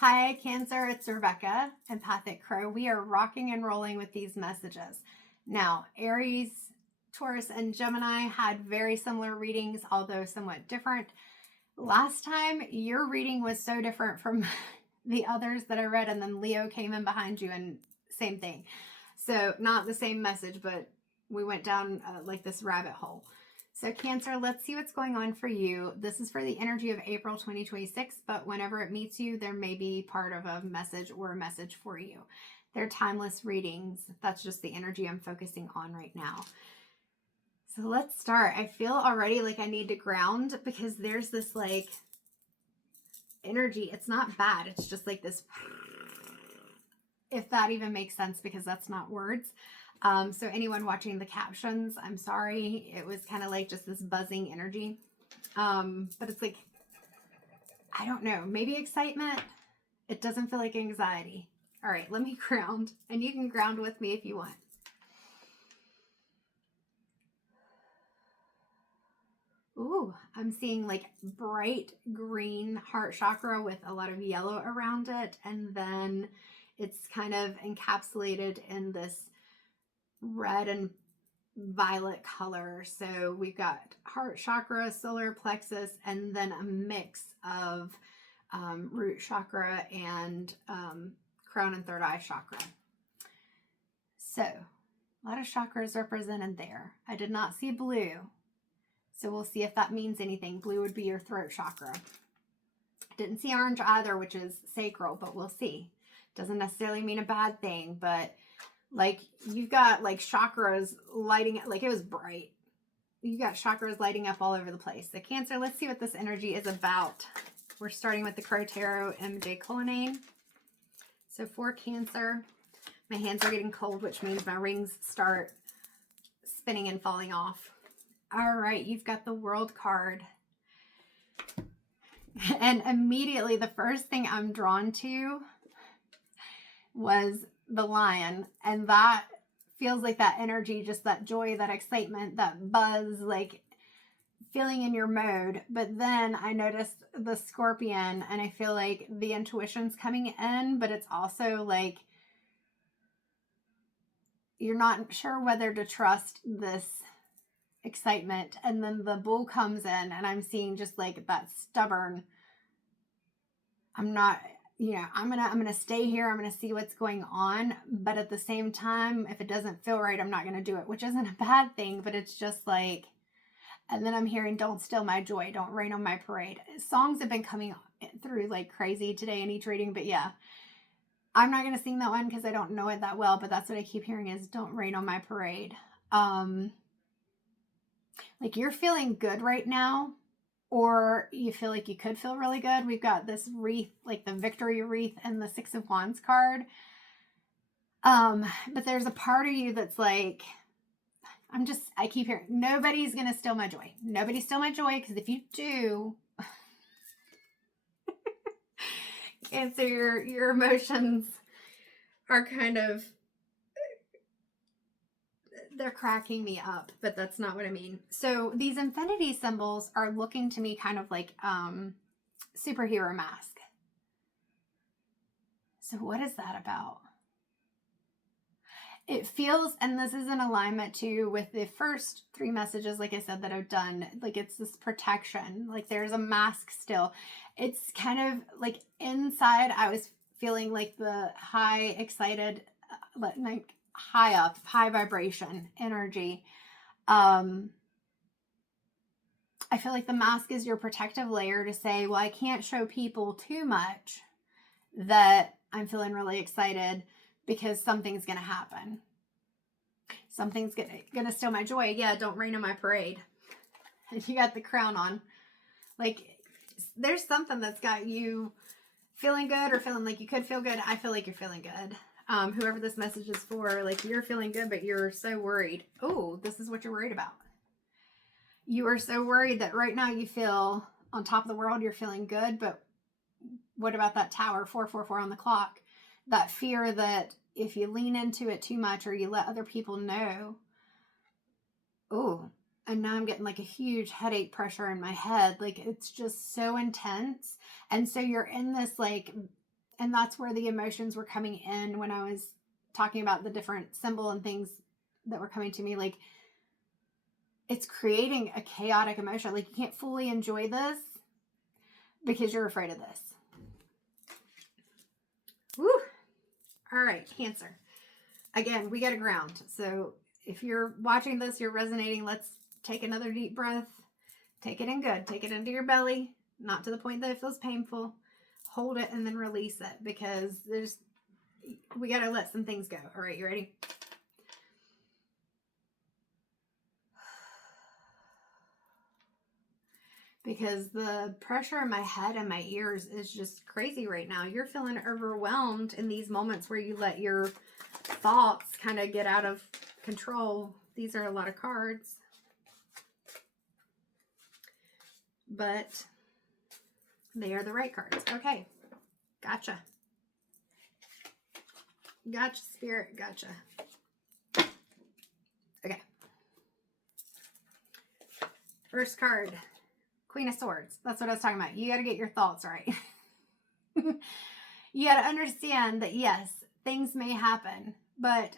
Hi, Cancer. It's Rebecca, Empathic Crow. We are rocking and rolling with these messages. Now, Aries, Taurus, and Gemini had very similar readings, although somewhat different. Last time, your reading was so different from the others that I read, and then Leo came in behind you, and same thing. So, not the same message, but we went down like this rabbit hole. So Cancer, let's see what's going on for you. This is for the energy of April 2026, but whenever it meets you, there may be part of a message or a message for you. They're timeless readings. That's just the energy I'm focusing on right now. So let's start. I feel already like I need to ground because there's this like energy. It's not bad. It's just like this, if that even makes sense, because that's not words. So anyone watching the captions, I'm sorry. It was kind of like just this buzzing energy. But it's like, I don't know, maybe excitement. It doesn't feel like anxiety. All right, let me ground, and you can ground with me if you want. Ooh, I'm seeing like bright green heart chakra with a lot of yellow around it. And then it's kind of encapsulated in this red and violet color. So we've got heart chakra, solar plexus, and then a mix of root chakra and crown and third eye chakra. So a lot of chakras represented there. I did not see blue. So we'll see if that means anything. Blue would be your throat chakra. Didn't see orange either, which is sacral, but we'll see. Doesn't necessarily mean a bad thing, but like you've got like chakras lighting, like it was bright. You got chakras lighting up all over the place. So Cancer, let's see what this energy is about. We're starting with the Crow Tarot MJ Cullinane. So for Cancer, my hands are getting cold, which means my rings start spinning and falling off. All right, you've got the World card. And immediately the first thing I'm drawn to was the Lion, and that feels like that energy, just that joy, that excitement, that buzz, like feeling in your mode. But then I noticed the Scorpion, and I feel like the intuition's coming in, but it's also like you're not sure whether to trust this excitement. And then the Bull comes in, and I'm seeing just like that stubborn, I'm not, I'm gonna stay here. I'm gonna see what's going on, but at the same time, if it doesn't feel right, I'm not gonna do it, which isn't a bad thing. But it's just like, and then I'm hearing, "Don't steal my joy, don't rain on my parade." Songs have been coming through like crazy today in each reading, but yeah, I'm not gonna sing that one because I don't know it that well. But that's what I keep hearing is, "Don't rain on my parade." Like you're feeling good right now, or you feel like you could feel really good. We've got this wreath, like the victory wreath and the Six of Wands card. But there's a part of you that's like, I keep hearing, nobody's going to steal my joy. Nobody steal my joy, because if you do, Cancer, your emotions are kind of, they're cracking me up, but that's not what I mean. So these infinity symbols are looking to me kind of like superhero mask. So what is that about? It feels, and this is in alignment too with the first three messages, like I said, that I've done, like it's this protection, like there's a mask still. It's kind of like inside I was feeling like the high, excited, like high up, high vibration energy. I feel like the mask is your protective layer to say, well, I can't show people too much that I'm feeling really excited because something's going to happen. Something's going to steal my joy. Yeah, don't rain on my parade. And you got the crown on. Like, there's something that's got you feeling good or feeling like you could feel good. I feel like you're feeling good. Whoever this message is for, like you're feeling good, but you're so worried. Oh, this is what you're worried about. You are so worried that right now you feel on top of the world, you're feeling good, but what about that tower, 444 on the clock? That fear that if you lean into it too much or you let other people know, oh, and now I'm getting like a huge headache pressure in my head. Like it's just so intense. And so you're in this like And that's where the emotions were coming in when I was talking about the different symbol and things that were coming to me. Like, it's creating a chaotic emotion. Like, you can't fully enjoy this because you're afraid of this. Woo! All right, Cancer. Again, we got to ground. So if you're watching this, you're resonating, let's take another deep breath. Take it in good. Take it into your belly, not to the point that it feels painful. Hold it and then release it, because we got to let some things go. All right, you ready? Because the pressure in my head and my ears is just crazy right now. You're feeling overwhelmed in these moments where you let your thoughts kind of get out of control. These are a lot of cards. But they are the right cards. Okay. Gotcha. Gotcha, Spirit. Gotcha. Okay. First card. Queen of Swords. That's what I was talking about. You got to get your thoughts right. You got to understand that, yes, things may happen, but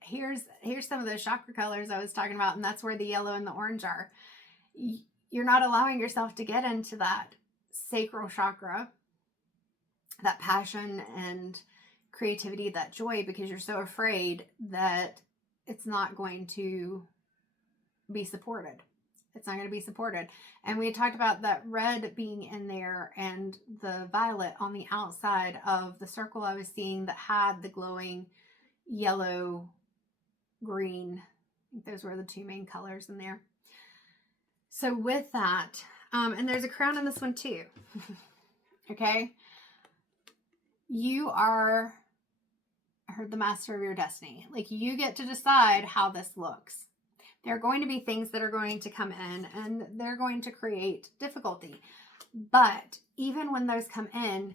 here's some of those chakra colors I was talking about, and that's where the yellow and the orange are. You're not allowing yourself to get into that sacral chakra, that passion and creativity, that joy, because you're so afraid that it's not going to be supported. It's not going to be supported. And we had talked about that red being in there and the violet on the outside of the circle I was seeing that had the glowing yellow, green. I think those were the two main colors in there. So with that, and there's a crown in this one too. Okay. You are, I heard, the master of your destiny. Like, you get to decide how this looks. There are going to be things that are going to come in and they're going to create difficulty. But even when those come in,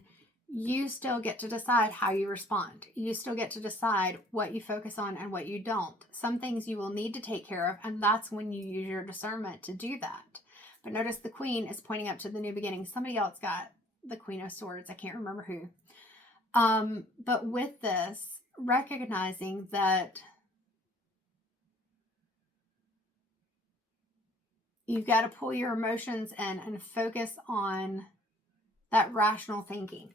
you still get to decide how you respond. You still get to decide what you focus on and what you don't. Some things you will need to take care of, and that's when you use your discernment to do that. But notice the Queen is pointing up to the new beginning. Somebody else got the Queen of Swords. I can't remember who. But with this, recognizing that you've got to pull your emotions in and focus on that rational thinking.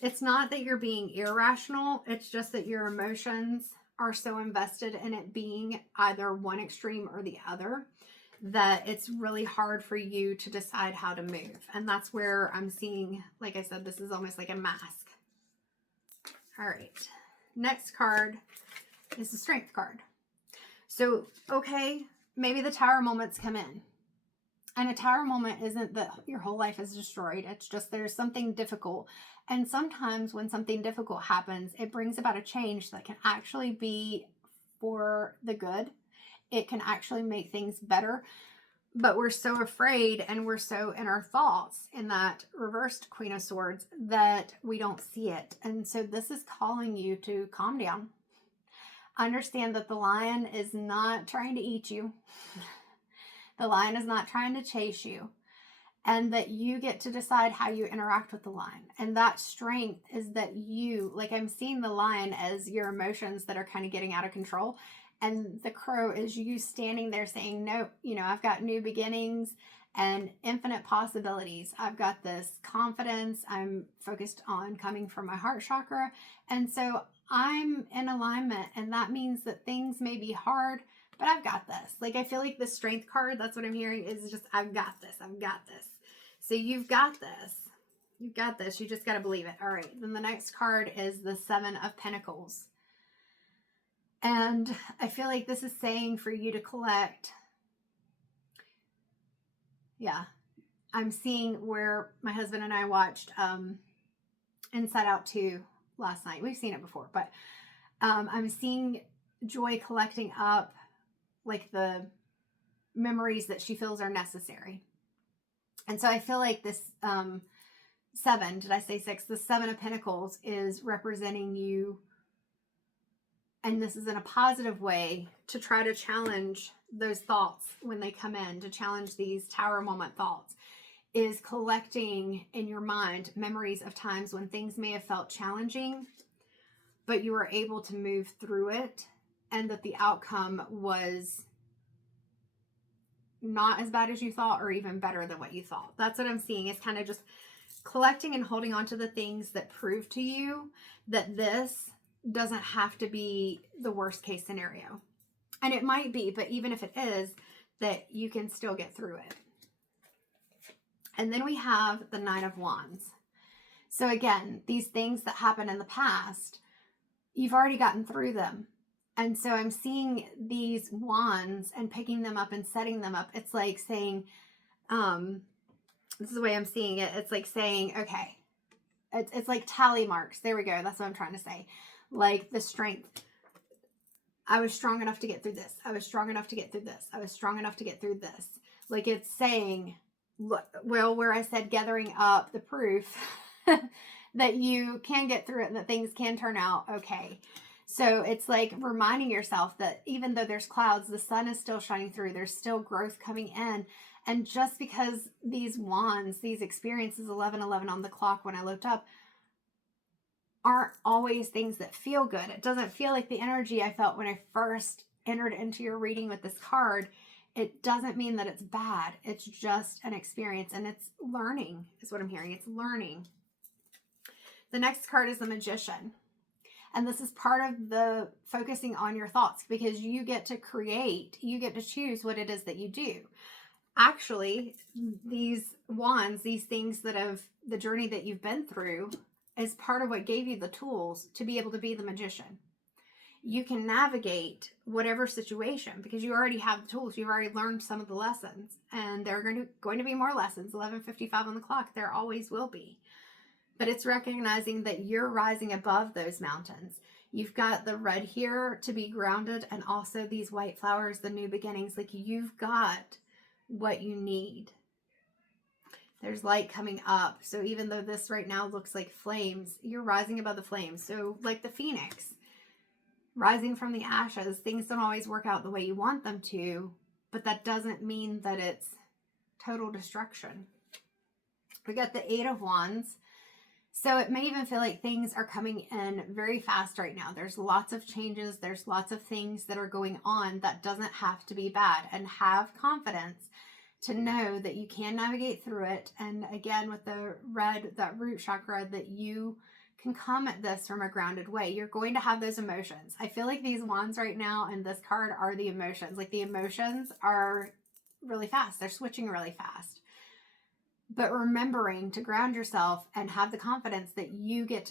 It's not that you're being irrational. It's just that your emotions are so invested in it being either one extreme or the other that it's really hard for you to decide how to move. And that's where I'm seeing, like I said, this is almost like a mask. All right. Next card is the Strength card. So, okay, maybe the Tower moments come in. And a Tower moment isn't that your whole life is destroyed. It's just there's something difficult. And sometimes when something difficult happens, it brings about a change that can actually be for the good. It can actually make things better. But we're so afraid and we're so in our thoughts in that reversed Queen of Swords that we don't see it. And so this is calling you to calm down. Understand that the lion is not trying to eat you. The lion is not trying to chase you, and that you get to decide how you interact with the lion. And that strength is that you, like, I'm seeing the lion as your emotions that are kind of getting out of control. And the crow is you standing there saying, no, I've got new beginnings and infinite possibilities. I've got this confidence. I'm focused on coming from my heart chakra. And so I'm in alignment. And that means that things may be hard, but I've got this. Like, I feel like the Strength card, that's what I'm hearing, is just, I've got this. I've got this. So you've got this. You've got this. You just got to believe it. All right. Then the next card is the Seven of Pentacles. And I feel like this is saying for you to collect. Yeah. I'm seeing where my husband and I watched Inside Out 2 last night. We've seen it before, but I'm seeing Joy collecting up like the memories that she feels are necessary. And so I feel like this seven, did I say six? The Seven of Pentacles is representing you. And this is in a positive way to try to challenge those thoughts when they come in, to challenge these Tower moment thoughts. is collecting in your mind memories of times when things may have felt challenging, but you were able to move through it, and that the outcome was not as bad as you thought, or even better than what you thought. That's what I'm seeing, is kind of just collecting and holding on to the things that prove to you that this doesn't have to be the worst case scenario. And it might be, but even if it is, that you can still get through it. And then we have the Nine of Wands. So again, these things that happened in the past, you've already gotten through them. And so I'm seeing these wands and picking them up and setting them up. It's like saying, this is the way I'm seeing it. It's like saying, okay, it's like tally marks. There we go. That's what I'm trying to say. Like the strength. I was strong enough to get through this. I was strong enough to get through this. I was strong enough to get through this. Like it's saying, well, where I said gathering up the proof that you can get through it and that things can turn out okay. So it's like reminding yourself that even though there's clouds, the sun is still shining through. There's still growth coming in. And just because these wands, these experiences, 11:11 on the clock when I looked up, aren't always things that feel good. It doesn't feel like the energy I felt when I first entered into your reading with this card. It doesn't mean that it's bad. It's just an experience, and it's learning is what I'm hearing. It's learning. The next card is the Magician. And this is part of the focusing on your thoughts, because you get to create, you get to choose what it is that you do. Actually, these wands, these things that have the journey that you've been through, is part of what gave you the tools to be able to be the magician. You can navigate whatever situation because you already have the tools. You've already learned some of the lessons, and there are going to be more lessons. 11:55 on the clock. There always will be. But it's recognizing that you're rising above those mountains. You've got the red here to be grounded, and also these white flowers, the new beginnings. Like you've got what you need. There's light coming up. So even though this right now looks like flames, you're rising above the flames. So like the phoenix, rising from the ashes, things don't always work out the way you want them to, but that doesn't mean that it's total destruction. We got the Eight of Wands. So it may even feel like things are coming in very fast right now. There's lots of changes. There's lots of things that are going on. That doesn't have to be bad. And have confidence to know that you can navigate through it. And again, with the red, that root chakra, that you can come at this from a grounded way. You're going to have those emotions. I feel like these wands right now and this card are the emotions. Like the emotions are really fast. They're switching really fast. But remembering to ground yourself and have the confidence that you get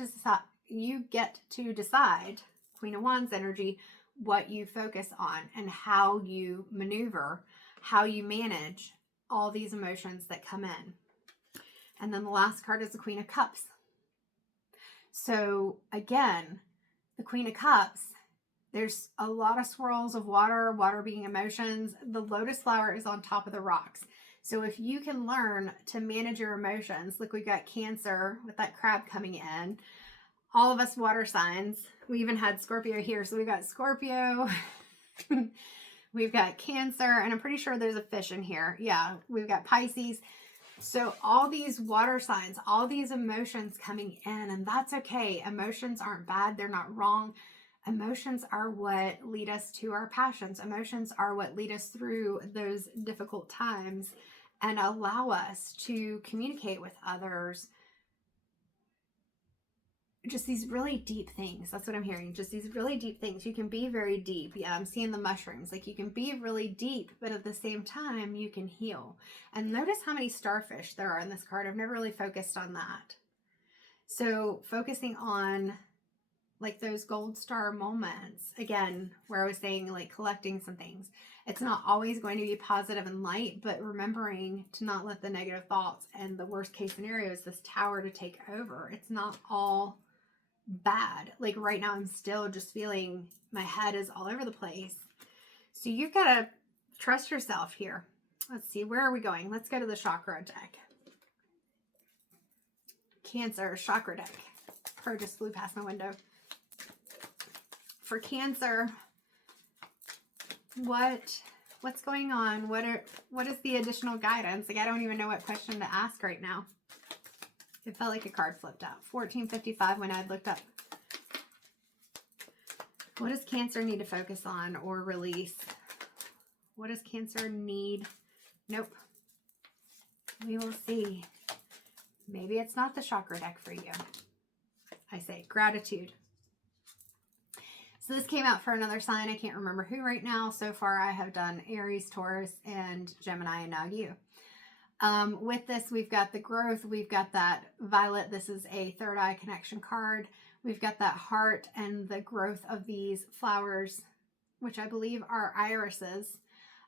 to decide, Queen of Wands energy, what you focus on and how you maneuver, how you manage all these emotions that come in. And then the last card is the Queen of Cups. So again, the Queen of Cups, there's a lot of swirls of water, water being emotions. The lotus flower is on top of the rocks. So if you can learn to manage your emotions, look, we've got Cancer with that crab coming in. All of us water signs. We even had Scorpio here. So we've got Scorpio, we've got Cancer, and I'm pretty sure there's a fish in here. Yeah, we've got Pisces. So all these water signs, all these emotions coming in, and that's okay. Emotions aren't bad. They're not wrong. Emotions are what lead us to our passions. Emotions are what lead us through those difficult times and allow us to communicate with others. Just these really deep things. That's what I'm hearing. Just these really deep things. You can be very deep. Yeah, I'm seeing the mushrooms. Like you can be really deep, but at the same time, you can heal. And notice how many starfish there are in this card. I've never really focused on that. So focusing on like those gold star moments, again, where I was saying like collecting some things. It's not always going to be positive and light, but remembering to not let the negative thoughts and the worst case scenario is this tower to take over. It's not all bad. Like right now, I'm still just feeling my head is all over the place. So you've got to trust yourself here. Let's see, where are we going? Let's go to the chakra deck. Cancer chakra deck. Her just flew past my window. For Cancer, what What's going on? What is the additional guidance? Like, I don't even know what question to ask right now. It felt like a card flipped out. 1455 when I looked up. What does Cancer need to focus on or release? What does Cancer need? Nope. We will see. Maybe it's not the chakra deck for you. I say gratitude. So this came out for another sign. I can't remember who right now. So far I have done Aries, Taurus, and Gemini, and now you. With this, we've got the growth. We've got that violet. This is a third eye connection card. We've got that heart and the growth of these flowers, which I believe are irises,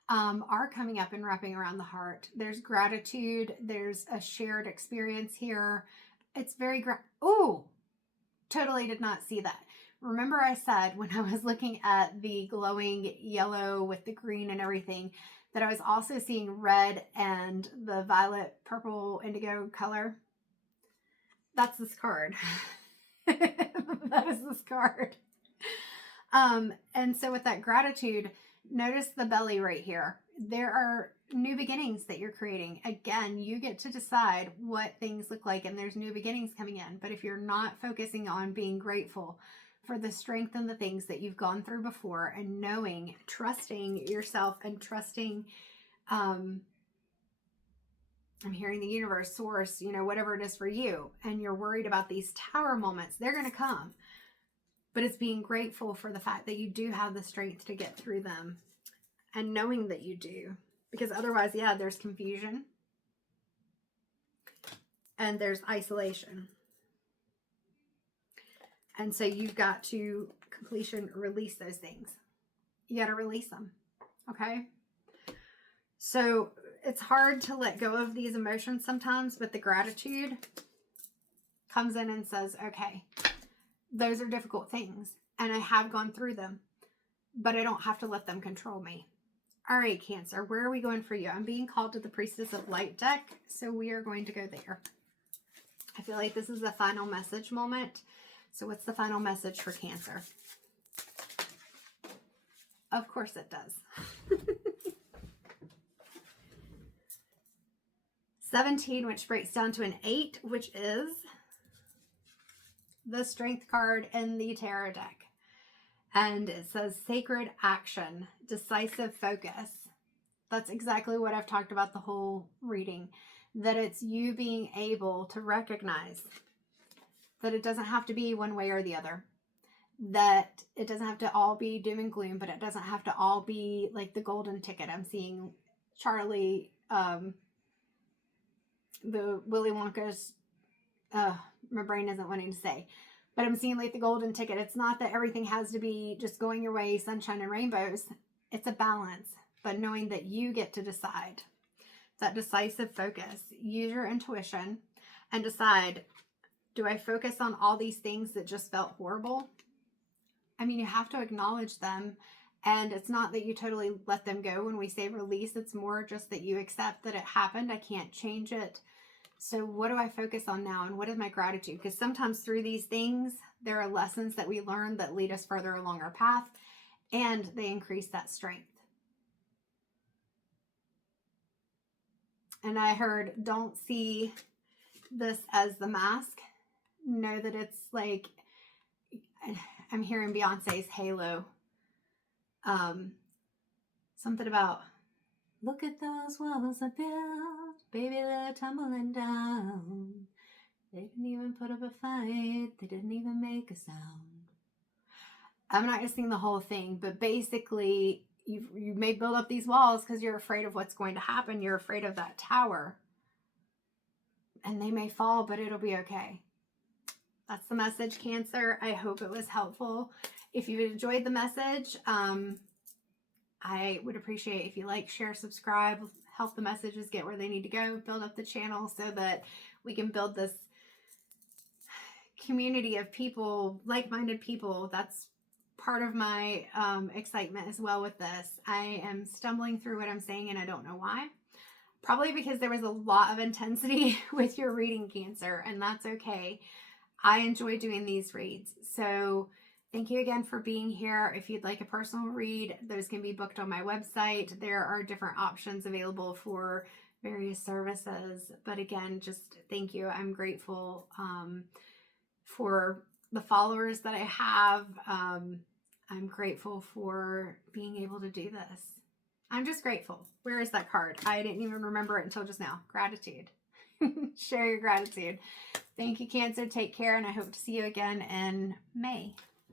are coming up and wrapping around the heart. There's gratitude. There's a shared experience here. It's very, oh, totally did not see that. Remember I said when I was looking at the glowing yellow with the green and everything, that I was also seeing red and the violet, purple, indigo color? That's this card. That is this card. And so with that gratitude, notice the belly right here. There are new beginnings that you're creating. Again, you get to decide what things look like, and there's new beginnings coming in. But if you're not focusing on being grateful for the strength and the things that you've gone through before, and knowing, trusting yourself and trusting, I'm hearing the universe, source, whatever it is for you, and you're worried about these tower moments, they're going to come. But it's being grateful for the fact that you do have the strength to get through them, and knowing that you do. Because otherwise, yeah, there's confusion and there's isolation. And so you've got to release those things. You got to release them. Okay. So it's hard to let go of these emotions sometimes, but the gratitude comes in and says, okay, those are difficult things and I have gone through them, but I don't have to let them control me. All right, Cancer, where are we going for you? I'm being called to the Priestess of Light deck, so we are going to go there. I feel like this is the final message moment. So what's the final message for Cancer? Of course it does. 17, which breaks down to an 8, which is the Strength card in the Tarot deck. And it says sacred action, decisive focus. That's exactly what I've talked about the whole reading. That it's you being able to recognize that it doesn't have to be one way or the other. That it doesn't have to all be doom and gloom, but it doesn't have to all be like the golden ticket. I'm seeing Charlie, the Willy Wonka's, my brain isn't wanting to say. But I'm seeing like the golden ticket. It's not that everything has to be just going your way, sunshine and rainbows. It's a balance. But knowing that you get to decide. That decisive focus. Use your intuition and decide, do I focus on all these things that just felt horrible? I mean, you have to acknowledge them. And it's not that you totally let them go when we say release. It's more just that you accept that it happened. I can't change it. So what do I focus on now, and what is my gratitude? Because sometimes through these things, there are lessons that we learn that lead us further along our path, and they increase that strength. And I heard, don't see this as the mask. Know that it's like, I'm hearing Beyonce's Halo. Something about, look at those walls I built, baby, they're tumbling down. They didn't even put up a fight. They didn't even make a sound. I'm not going to sing the whole thing, but basically, you may build up these walls because you're afraid of what's going to happen. You're afraid of that tower. And they may fall, but it'll be okay. That's the message, Cancer. I hope it was helpful. If you enjoyed the message, I would appreciate if you like, share, subscribe, help the messages get where they need to go, build up the channel so that we can build this community of people, like-minded people. That's part of my excitement as well with this. I am stumbling through what I'm saying and I don't know why. Probably because there was a lot of intensity with your reading, Cancer, and that's okay. I enjoy doing these reads. So Thank you again for being here. If you'd like a personal read, those can be booked on my website. There are different options available for various services. But again, just thank you. I'm grateful for the followers that I have. I'm grateful for being able to do this. I'm just grateful. Where is that card? I didn't even remember it until just now. Gratitude. Share your gratitude. Thank you, Cancer. Take care, and I hope to see you again in May.